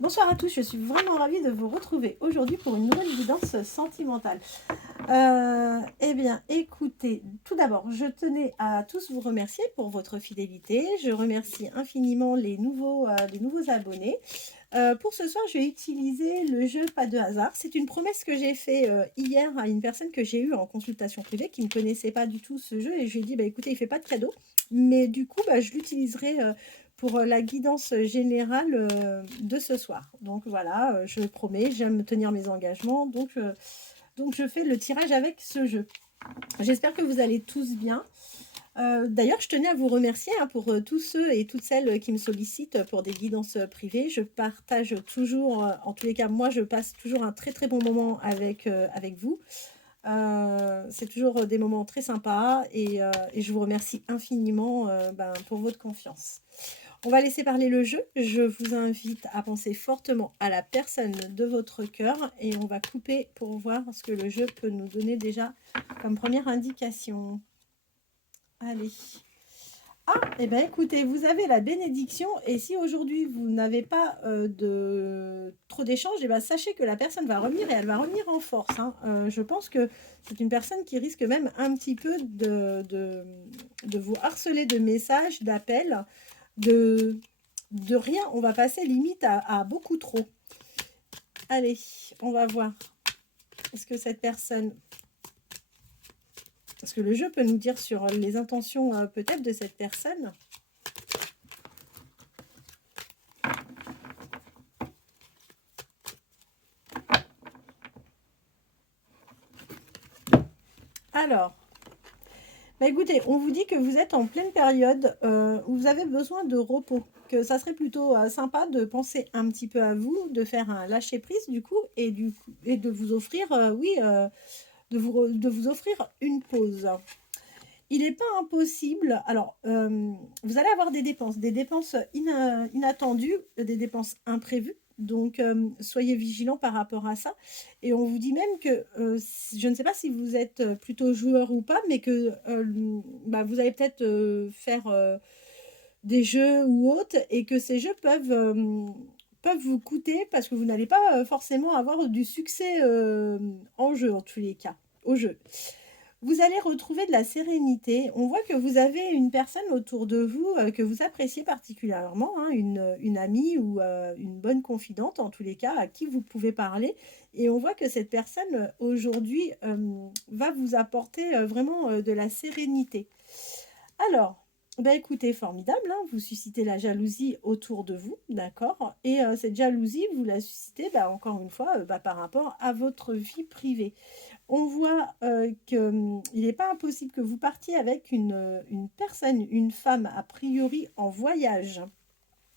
Bonsoir à tous, je suis vraiment ravie de vous retrouver aujourd'hui pour une nouvelle guidance sentimentale. Eh bien, écoutez, tout d'abord, je tenais à tous vous remercier pour votre fidélité. Je remercie infiniment les nouveaux abonnés. Pour ce soir, je vais utiliser le jeu Pas de hasard. C'est une promesse que j'ai fait hier à une personne que j'ai eue en consultation privée qui ne connaissait pas du tout ce jeu et je lui ai dit, bah, écoutez, il ne fait pas de cadeau, mais du coup, bah, je l'utiliserai pour la guidance générale de ce soir. Donc voilà, je promets, j'aime tenir mes engagements, donc je fais le tirage avec ce jeu. J'espère que vous allez tous bien. D'ailleurs, je tenais à vous remercier pour tous ceux et toutes celles qui me sollicitent pour des guidances privées. Je partage toujours, en tous les cas, moi, je passe toujours un très très bon moment avec vous. C'est toujours des moments très sympas et je vous remercie infiniment pour votre confiance. On va laisser parler le jeu. Je vous invite à penser fortement à la personne de votre cœur et on va couper pour voir ce que le jeu peut nous donner déjà comme première indication. Allez. Ah, eh bien écoutez, vous avez la bénédiction et si aujourd'hui vous n'avez pas trop d'échanges, eh ben, sachez que la personne va revenir et elle va revenir en force, hein. Je pense que c'est une personne qui risque même un petit peu de vous harceler de messages, d'appels, de, de rien. On va passer limite à beaucoup trop. Allez, on va voir. Est-ce que cette personne... Est-ce que le jeu peut nous dire sur les intentions peut-être de cette personne ? Alors, bah écoutez, on vous dit que vous êtes en pleine période où vous avez besoin de repos, que ça serait plutôt sympa de penser un petit peu à vous, de faire un lâcher-prise du coup, et de vous offrir, de vous offrir une pause. Il n'est pas impossible, alors vous allez avoir des dépenses inattendues, des dépenses imprévues, donc soyez vigilants par rapport à ça. Et on vous dit même que, je ne sais pas si vous êtes plutôt joueur ou pas, mais que vous allez peut-être faire des jeux ou autres, et que ces jeux peuvent vous coûter parce que vous n'allez pas forcément avoir du succès en jeu, en tous les cas, au jeu. Vous allez retrouver de la sérénité. On voit que vous avez une personne autour de vous que vous appréciez particulièrement, hein, une amie ou une bonne confidente, en tous les cas, à qui vous pouvez parler. Et on voit que cette personne, aujourd'hui, va vous apporter vraiment de la sérénité. Alors, bah écoutez, formidable, hein, vous suscitez la jalousie autour de vous, d'accord? Et cette jalousie, vous la suscitez, encore une fois, par rapport à votre vie privée. On voit qu'il n'est pas impossible que vous partiez avec une personne, une femme, a priori en voyage.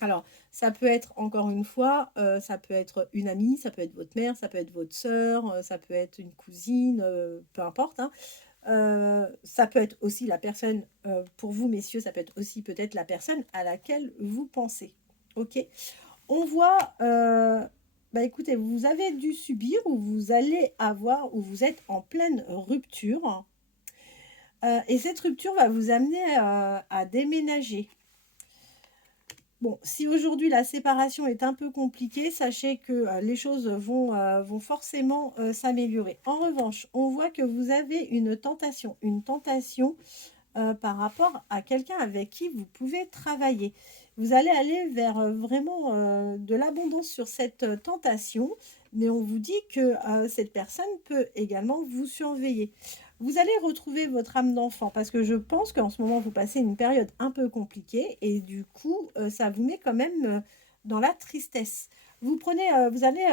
Alors, ça peut être, encore une fois, ça peut être une amie, ça peut être votre mère, ça peut être votre sœur, ça peut être une cousine, peu importe, hein. Ça peut être aussi la personne, pour vous, messieurs, ça peut être aussi peut-être la personne à laquelle vous pensez. Ok. On voit, écoutez, vous avez dû subir ou vous allez avoir ou vous êtes en pleine rupture. Et cette rupture va vous amener à déménager. Bon, si aujourd'hui la séparation est un peu compliquée, sachez que les choses vont forcément s'améliorer. En revanche, on voit que vous avez une tentation par rapport à quelqu'un avec qui vous pouvez travailler. Vous allez aller vers vraiment de l'abondance sur cette tentation, mais on vous dit que cette personne peut également vous surveiller. Vous allez retrouver votre âme d'enfant parce que je pense qu'en ce moment, vous passez une période un peu compliquée et du coup, ça vous met quand même dans la tristesse. Vous allez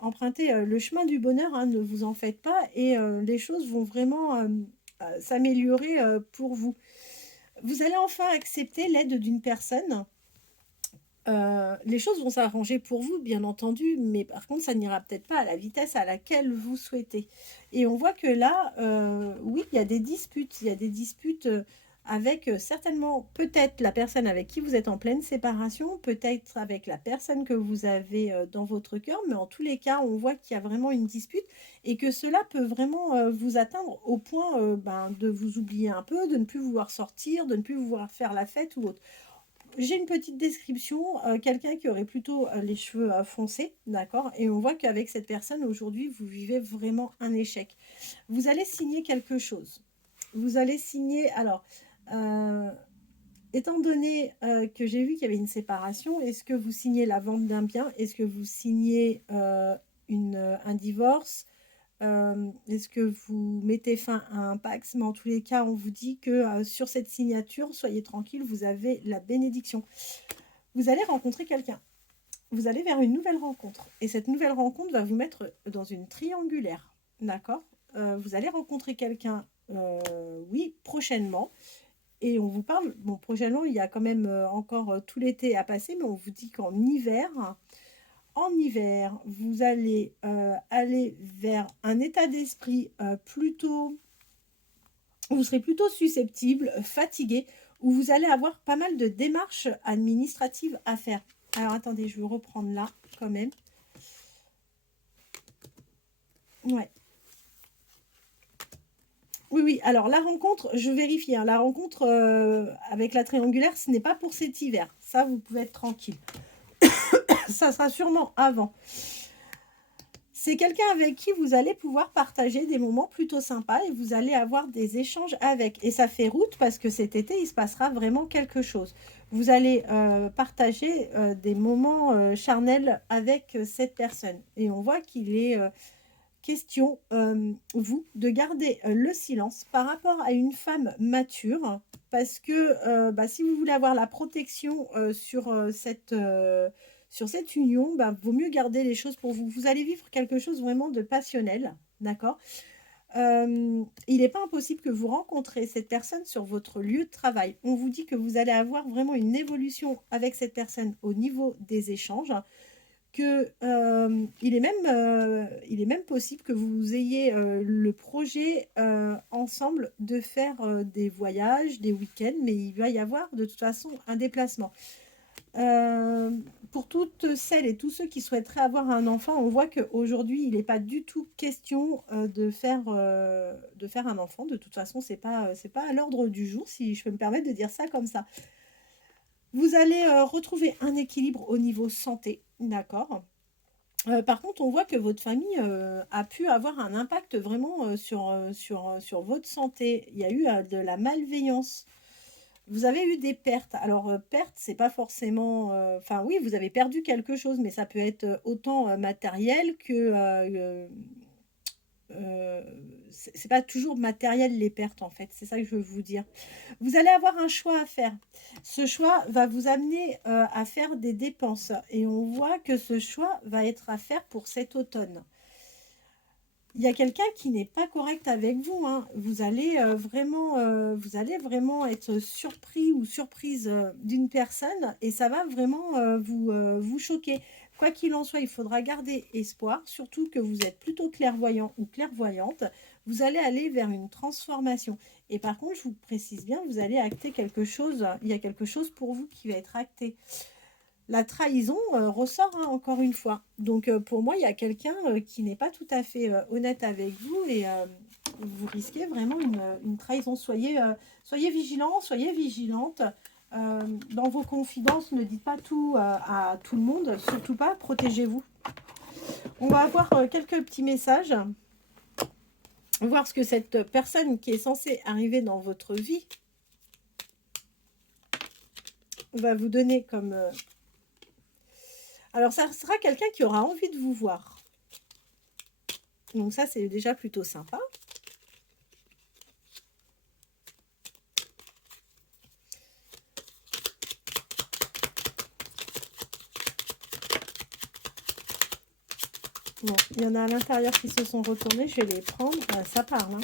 emprunter le chemin du bonheur, hein, ne vous en faites pas, et les choses vont vraiment s'améliorer pour vous. Vous allez enfin accepter l'aide d'une personne. Les choses vont s'arranger pour vous, bien entendu, mais par contre, ça n'ira peut-être pas à la vitesse à laquelle vous souhaitez. Et on voit que là, oui, il y a des disputes. Il y a des disputes avec certainement, peut-être la personne avec qui vous êtes en pleine séparation, peut-être avec la personne que vous avez dans votre cœur, mais en tous les cas, on voit qu'il y a vraiment une dispute et que cela peut vraiment vous atteindre au point de vous oublier un peu, de ne plus vouloir sortir, de ne plus vouloir faire la fête ou autre. j'ai une petite description, quelqu'un qui aurait plutôt les cheveux foncés, d'accord? Et on voit qu'avec cette personne, aujourd'hui, vous vivez vraiment un échec. Vous allez signer quelque chose. Vous allez signer, alors, étant donné que j'ai vu qu'il y avait une séparation, est-ce que vous signez la vente d'un bien? Est-ce que vous signez un divorce? Est-ce que vous mettez fin à un Pax? Mais en tous les cas, on vous dit que sur cette signature, soyez tranquille, vous avez la bénédiction. Vous allez rencontrer quelqu'un. Vous allez vers une nouvelle rencontre. Et cette nouvelle rencontre va vous mettre dans une triangulaire. D'accord? Vous allez rencontrer quelqu'un, oui, prochainement. Et on vous parle, bon, prochainement, il y a quand même encore tout l'été à passer, mais on vous dit qu'en hiver, vous allez aller vers un état d'esprit plutôt, vous serez plutôt susceptible, fatigué, où vous allez avoir pas mal de démarches administratives à faire. Alors attendez, je vais reprendre là quand même. Ouais. Oui, oui, alors la rencontre, je vérifie, hein, la rencontre avec la triangulaire, ce n'est pas pour cet hiver. Ça, vous pouvez être tranquille. Ça sera sûrement avant. C'est quelqu'un avec qui vous allez pouvoir partager des moments plutôt sympas et vous allez avoir des échanges avec. Et ça fait route parce que cet été, il se passera vraiment quelque chose. Vous allez partager des moments charnels avec cette personne. Et on voit qu'il est question, vous, de garder le silence par rapport à une femme mature. Parce que si vous voulez avoir la protection sur cette union, vaut mieux garder les choses pour vous. Vous allez vivre quelque chose vraiment de passionnel, d'accord? Il n'est pas impossible que vous rencontrez cette personne sur votre lieu de travail. On vous dit que vous allez avoir vraiment une évolution avec cette personne au niveau des échanges, que il est même possible que vous ayez le projet ensemble de faire des voyages, des week-ends, mais il va y avoir de toute façon un déplacement. Pour toutes celles et tous ceux qui souhaiteraient avoir un enfant, on voit qu'aujourd'hui, il n'est pas du tout question de faire un enfant. De toute façon, c'est pas à l'ordre du jour, si je peux me permettre de dire ça comme ça. Vous allez retrouver un équilibre au niveau santé, d'accord? Par contre, on voit que votre famille a pu avoir un impact vraiment sur votre santé. Il y a eu de la malveillance. Vous avez eu des pertes. Alors, pertes, c'est pas forcément. Enfin, oui, vous avez perdu quelque chose, mais ça peut être autant matériel que. C'est pas toujours matériel les pertes en fait, c'est ça que je veux vous dire. Vous allez avoir un choix à faire. Ce choix va vous amener à faire des dépenses et on voit que ce choix va être à faire pour cet automne. Il y a quelqu'un qui n'est pas correct avec vous, hein. Vous allez vraiment être surpris ou surprise d'une personne et ça va vraiment vous choquer. Quoi qu'il en soit, il faudra garder espoir, surtout que vous êtes plutôt clairvoyant ou clairvoyante. Vous allez aller vers une transformation. Et par contre, je vous précise bien, vous allez acter quelque chose. Il y a quelque chose pour vous qui va être acté. La trahison ressort, hein, encore une fois. Donc pour moi, il y a quelqu'un qui n'est pas tout à fait honnête avec vous et vous risquez vraiment une trahison. Soyez vigilants, soyez vigilantes. Dans vos confidences, ne dites pas tout à tout le monde, surtout pas, protégez-vous. On va avoir quelques petits messages, voir ce que cette personne qui est censée arriver dans votre vie va vous donner comme... Alors, ça sera quelqu'un qui aura envie de vous voir. Donc ça, c'est déjà plutôt sympa. Bon, il y en a à l'intérieur qui se sont retournés. Je vais les prendre. Ça parle, hein.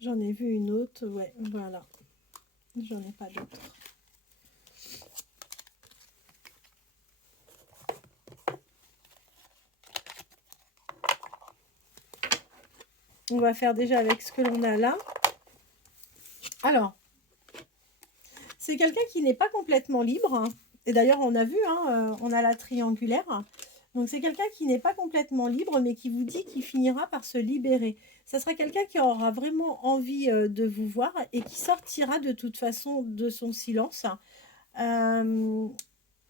J'en ai vu une autre. Ouais, voilà. J'en ai pas d'autres. On va faire déjà avec ce que l'on a là. Alors, c'est quelqu'un qui n'est pas complètement libre. Et d'ailleurs, on a vu, hein, on a la triangulaire. Donc c'est quelqu'un qui n'est pas complètement libre, mais qui vous dit qu'il finira par se libérer. Ça sera quelqu'un qui aura vraiment envie de vous voir et qui sortira de toute façon de son silence. Euh,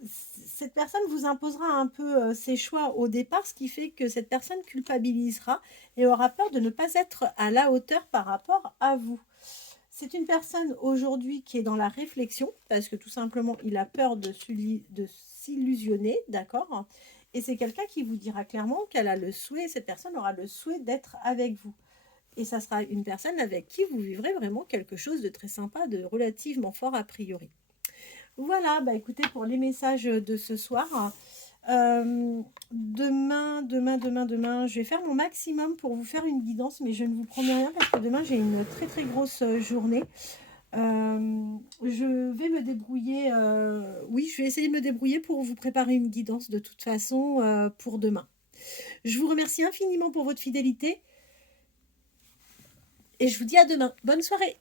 Cette personne vous imposera un peu ses choix au départ, ce qui fait que cette personne culpabilisera et aura peur de ne pas être à la hauteur par rapport à vous. C'est une personne aujourd'hui qui est dans la réflexion, parce que tout simplement, il a peur de s'illusionner, d'accord? Et c'est quelqu'un qui vous dira clairement qu'elle a le souhait, cette personne aura le souhait d'être avec vous. Et ça sera une personne avec qui vous vivrez vraiment quelque chose de très sympa, de relativement fort a priori. Voilà, bah écoutez, pour les messages de ce soir, demain, je vais faire mon maximum pour vous faire une guidance, mais je ne vous promets rien parce que demain, j'ai une très très grosse journée. Je vais me débrouiller, oui, je vais essayer de me débrouiller pour vous préparer une guidance de toute façon pour demain. Je vous remercie infiniment pour votre fidélité et je vous dis à demain. Bonne soirée!